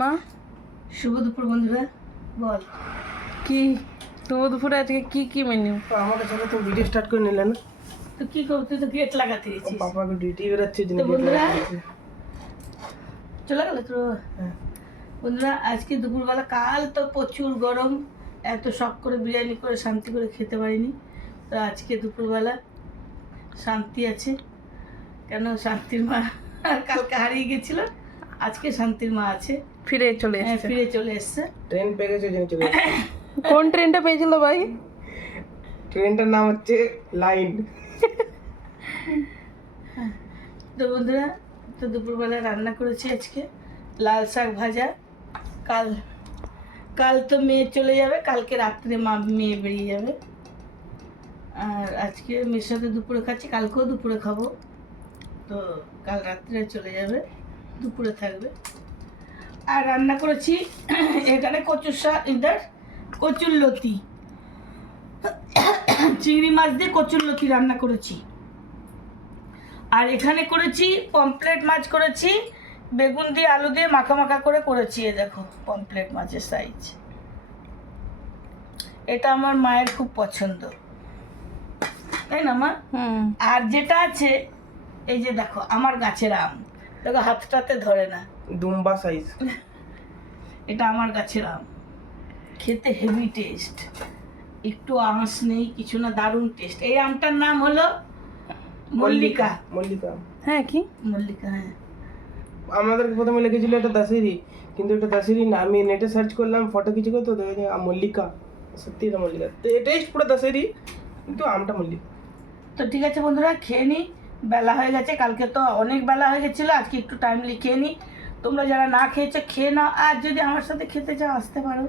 মা শুভ দুপুর বন্ধুরা। বল কি শুভ দুপুরে আজকে কি কি মেনু? আমাকে সাথে তো ভিডিও স্টার্ট করে নিলে না। তো কি করবো, তুই তো গেট লাগাতে ও গেছিস। পাপাকে ডিউটি বেরোচ্ছে তো বন্ধুরা চলে গেল তো। হ্যাঁ। বন্ধুরা আজকে দুপুরবেলা, কাল তো প্রচুর গরম, এত শখ করে বিরিয়ানি করে শান্তি করে খেতে পারিনি। তো আজকে দুপুরবেলা শান্তি আছে, কেন শান্তির মা কালকে হারিয়ে গেছিল, আজকে শান্তির মা আছে, ফিরে চলে হ্যাঁ, এসেছে। ফিরে চলে এসছে। ট্রেন পেয়ে গেছে জেনে চলে এসেছে। কোন ট্রেনটা পেয়েছিল ভাই? ট্রেনটার নাম হচ্ছে লাইন। তো বন্ধুরা, তো দুপুরবেলা রান্না করেছি আজকে লাল শাক ভাজা। কাল কাল তো মেয়ে চলে যাবে, কালকে রাত্রে মেয়ে বেরিয়ে যাবে। আর আজকে মেয়ের সাথে দুপুরে খাচ্ছি, কালকেও দুপুরে খাবো। তো কাল রাত্রে চলে যাবে, দুপুরে থাকবে। আর রান্না করেছি এখানে কচুর শাক, ইদার কচুর লতি, চিংড়ি মাছ দিয়ে কচুর লতি রান্না করেছি। আর এখানে করেছি পমফ্লেট মাছ করেছি, বেগুন দিয়ে আলু দিয়ে মাখা মাখা করে করেছি। এ দেখো পমফ্লেট মাছের সাইজ, এটা আমার মায়ের খুব পছন্দ, তাই না মা? আর যেটা আছে এই যে দেখো আমার গাছের আম, দেখো হাতটাতে ধরে না, দুম্বা সাইজ। এটা আমার গাছের আম, খেতে হেভি টেস্ট, একটু আঁশ নেই কিছু না, দারুণ টেস্ট। এই আমটার নাম হলো মল্লিকা। মল্লিকা। হ্যাঁ কি মল্লিকা, হ্যাঁ। আমাদেরকে প্রথমে লেগেছিল এটা দাসেরি, কিন্তু এটা দাসেরি না। আমি নেটে সার্চ করলাম ফটো কিছু করে, তো দেখে মল্লিকা, সত্যি এটা মল্লিকা। টেস্ট পুরো দাসেরি, কিন্তু আমটা মল্লিকা। তো ঠিক আছে বন্ধুরা, খেয়ে নিই, বেলা হয়ে গেছে, কালকে তো অনেক বেলা হয়ে গেছিলো, আজকে একটু টাইমলি খেয়ে নিই। তোমরা যারা না খেয়েছো খেয়ে নাও, আর যদি আমার সাথে খেতে চাও আসতে পারো।